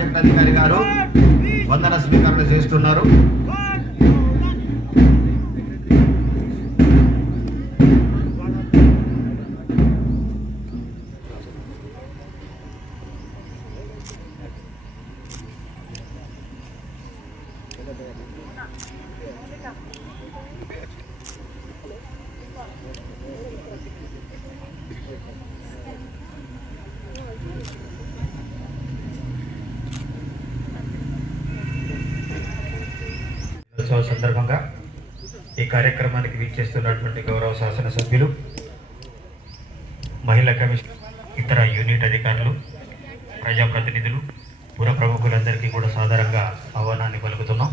Project అధికారి గారు వందన స్వీకరణ చేస్తున్నారు. సందర్భంగా ఈ కార్యక్రమానికి వీక్షిస్తున్నటువంటి గౌరవ శాసనసభ్యులు, మహిళా కమిషన్, ఇతర యూనిట్ అధికారులు, ప్రజాప్రతినిధులు, పుర ప్రముఖులందరికీ కూడా సాదరంగా ఆహ్వానాన్ని పలుకుతున్నాం.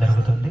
జరుగుతుంది.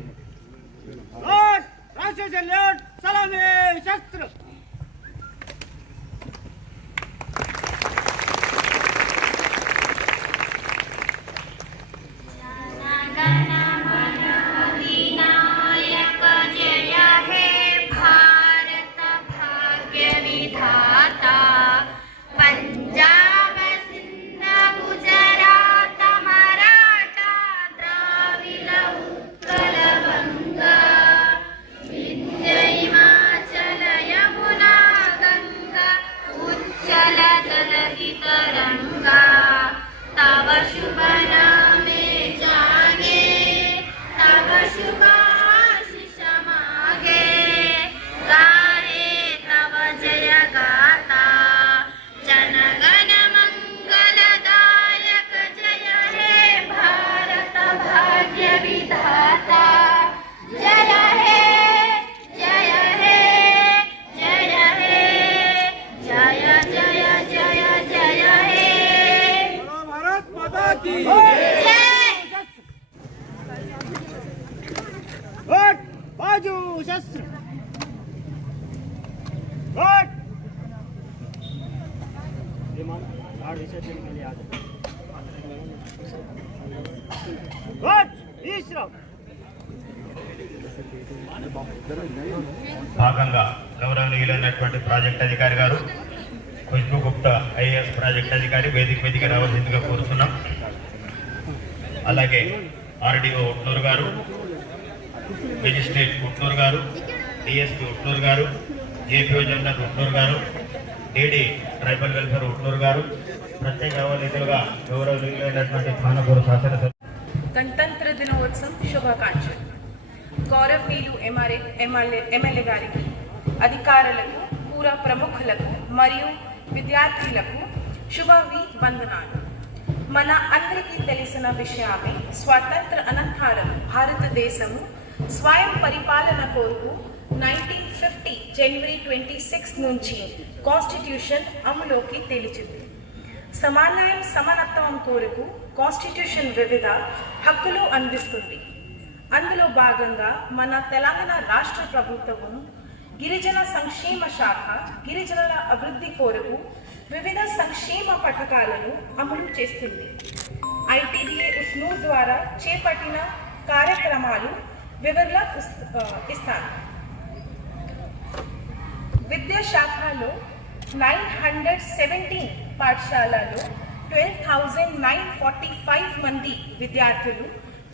భాగంగా గౌరవనీయులైనటువంటి ప్రాజెక్ట్ అధికారి గారు, ఖుష్బూ గుప్తా ఐఏఎస్ ప్రాజెక్ట్ అధికారి వేదిక మీదకి రావాల్సిందిగా కోరుతున్నాం. అలాగే ఆర్డీఓ ఉట్నూరు గారు, మెజిస్ట్రేట్ ఉట్నూరు గారు, డిఎస్పీ ఉట్నూరు గారు, జేపీఓ జనరల్ ఉట్నూరు గారు, డీడీ ట్రైబల్ వెల్ఫేర్ ఉట్నూరు గారు, ప్రత్యేక అతిథులుగా గౌరవనీయులైనటువంటి ఖానాపూర్ శాసనసభ గణతంత్ర దినోత్సవం శుభాకాంక్షలు. గౌరవనీయులు ఎమ్మెల్యే గారికి, అధికారులకు, పూర ప్రముఖులకు మరియు విద్యార్థులకు శుభాభివందనాలు. మన అందరికీ తెలిసిన విషయమే, స్వాతంత్ర అనంతరం భారతదేశము స్వయం పరిపాలన కొరకు 1950 జనవరి 26 నుంచి కాన్స్టిట్యూషన్ అమలులోకి తేలిచింది. సమానత్వం సమానత్వం కొరకు కాన్స్టిట్యూషన్ వివిధ హక్కులు అందిస్తుంది. అందులో భాగంగా మన తెలంగాణ రాష్ట్ర ప్రభుత్వం గిరిజన సంక్షేమ శాఖ గిరిజనుల అభివృద్ధి కొరకు వివిధ సంక్షేమ పథకాలను అమలు చేస్తుంది. ఐటీడీఏ ఉట్నూర్ ద్వారా చేపట్టిన కార్యక్రమాలు వివరణ ఇస్తాను. విద్యాశాఖలో 917 పాఠశాలలో 12,945 మంది విద్యార్థులు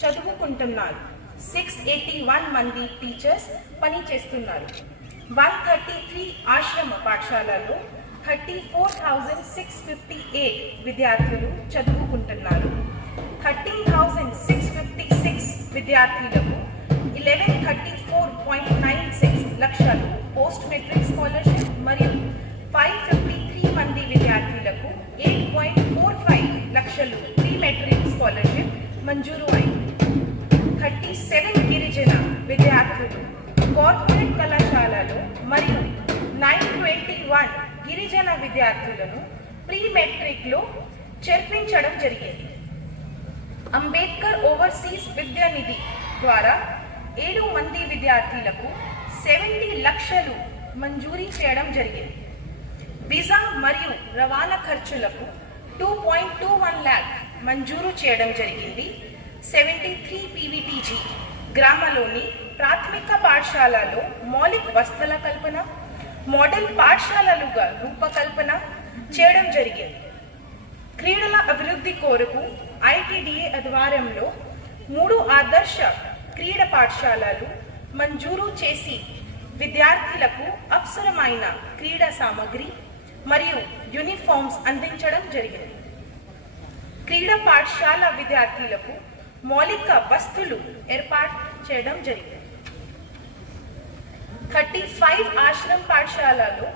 చదువుకుంటున్నారు. 681 మంది టీచర్స్ పనిచేస్తున్నారు. 133 ఆశ్రమ పాఠశాలలో 34,658 విద్యార్థులు చదువుకుంటున్నారు. 13,656 విద్యార్థులకు 1134.96 లక్షలు పోస్ట్ మెట్రిక్ స్కాలర్షిప్ మరియు 553 మంది విద్యార్థులకు 8.45 లక్షలు ప్రీ మెట్రిక్ స్కాలర్షిప్ మంజూరు అయింది. 37 గిరిజన విద్యార్థులు కార్పొరేట్ కళాశాలలో మరియు 921 గిరిజన విద్యార్థులను ప్రీ మెట్రిక్లో చేర్పించడం జరిగింది. అంబేద్కర్ ఓవర్సీస్ విద్యా నిధి ద్వారా 7 మంది విద్యార్థులకు 70 లక్షలు మంజూరీ చేయడం జరిగింది. వీసా మరియు రవాణా ఖర్చులకు 2.21 lakh మంజూరు చేయడం జరిగింది. 73 పీవీటీజీ గ్రామాలోని ప్రాథమిక పాఠశాలలో మౌలిక వసతుల కల్పన, మోడల్ పాఠశాలలుగా రూపకల్పన చేయడం జరిగింది. క్రీడల అభివృద్ధి కొరకు ఐటీడీఏ ఆధ్వర్యంలో 3 ఆదర్శ క్రీడా పాఠశాలలు మంజూరు చేసి విద్యార్థులకు అవసరమైన క్రీడా సామగ్రి మరియు యూనిఫామ్స్ అందించడం జరిగింది. క్రీడా పాఠశాల విద్యార్థులకు మౌలిక వసతులు ఏర్పాటు చేయడం జరిగింది. 35 ఆశ్రమ పాఠశాలలో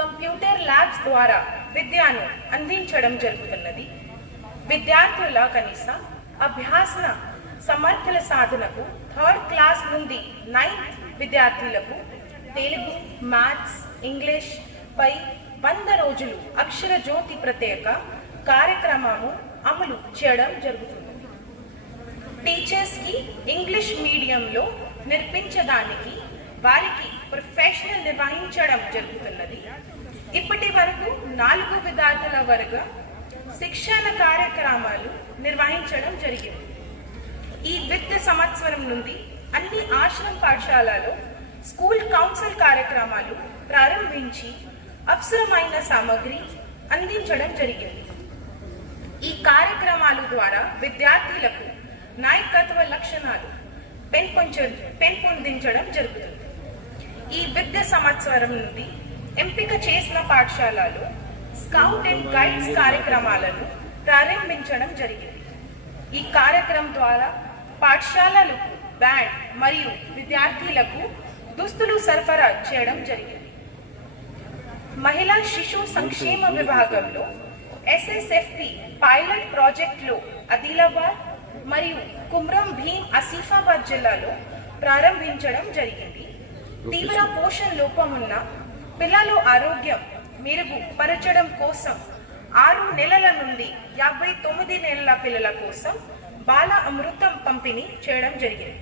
కంప్యూటర్ ల్యాబ్స్ ద్వారా విద్యను అందించడం జరుగుతున్నది. విద్యార్థుల కనీస అభ్యాసన సమర్థల సాధనకు 3rd క్లాస్ నుండి 9th విద్యార్థులకు తెలుగు, మ్యాథ్స్, ఇంగ్లీష్ పై 100 రోజులు అక్షర జ్యోతి ప్రత్యేక కార్యక్రమము అమలు చేయడం జరుగుతుంది. టీచర్స్కి ఇంగ్లీష్ మీడియంలో నేర్పించడానికి వారికి ప్రొఫెషనల్ నిర్వహించడం జరుగుతున్నది. ఇప్పటి వరకు 4 విద్యార్థుల వరకు శిక్షణ కార్యక్రమాలు నిర్వహించడం జరిగింది. ఈ విద్య సంవత్సరం నుండి అన్ని ఆశ్రమ పాఠశాలలో స్కూల్ కౌన్సిల్ కార్యక్రమాలు ప్రారంభించి అవసరమైన సామగ్రి అందించడం జరిగింది. ఈ కార్యక్రమాల ద్వారా విద్యార్థులకు నాయకత్వ లక్షణాలు పెంపొందించడం జరుగుతుంది. ఈ విద్య సంవత్సరం నుండి ఎంపిక చేసిన పాఠశాలలో స్కౌట్ అండ్ గైడ్స్ కార్యక్రమాలను ప్రారంభించడం జరిగింది. ఈ కార్యక్రమం ద్వారా పాఠశాలలకు బ్యాండ్ మరియు విద్యార్థులకు దుస్తులు సరఫరా చేయడం జరిగింది. మహిళా శిశు సంక్షేమ విభాగంలో ఎస్ఎస్ఎఫ్పి పైలట్ ప్రాజెక్టులో ఆదిలాబాద్ మరియు కుమ్రం భీం ఆసిఫాబాద్ జిల్లాలో ప్రారంభించడం జరిగింది. తీవ్ర పోషణ లోపం ఉన్న పిల్లల ఆరోగ్యం మెరుగుపరచడం కోసం 6 నెలల నుండి 59 నెలల పిల్లల కోసం బాల అమృతం పంపిణీ చేయడం జరిగింది.